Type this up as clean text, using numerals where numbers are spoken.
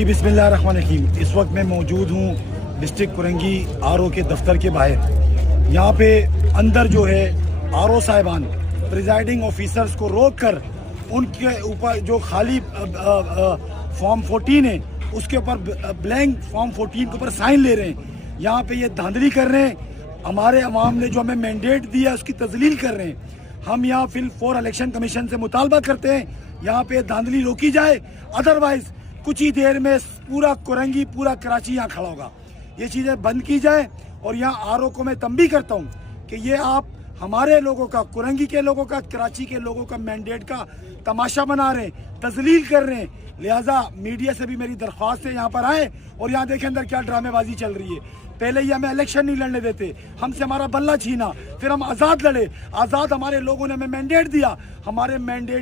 जी बिस्मिल्लाहिर्रहमानिर्रहीम। इस वक्त मैं मौजूद हूँ डिस्ट्रिक्ट कुरंगी आरओ के दफ्तर के बाहर। यहाँ पे अंदर जो है आरओ साहिबान प्रिजाइडिंग ऑफिसर्स को रोक कर उनके ऊपर जो खाली फॉर्म 14 है उसके ऊपर ब्लैंक फॉर्म 14 के ऊपर साइन ले रहे हैं। यहाँ पे ये धांधली कर रहे हैं। हमारे अवाम ने जो हमें मैंडेट दिया उसकी तजलील कर रहे हैं। हम यहाँ फिल 4 इलेक्शन कमीशन से मुतालबा करते हैं यहाँ पे धांधली रोकी जाए, अदरवाइज कुछ ही देर में पूरा कुरंगी पूरा कराची यहाँ खड़ा होगा। ये चीज़ें बंद की जाए। और यहाँ आरओ को मैं तंबी करता हूँ कि ये आप हमारे लोगों का, कुरंगी के लोगों का, कराची के लोगों का मैंडेट का तमाशा बना रहे हैं, तजलील कर रहे हैं। लिहाजा मीडिया से भी मेरी दरख्वास्त है यहाँ पर आए और यहाँ देखें अंदर क्या ड्रामेबाजी चल रही है। पहले ही हमें इलेक्शन नहीं लड़ने देते, हमसे हमारा बल्ला छीना, फिर हम आज़ाद लड़े। आज़ाद हमारे लोगों ने हमें मैंडेट दिया, हमारे मैंडेट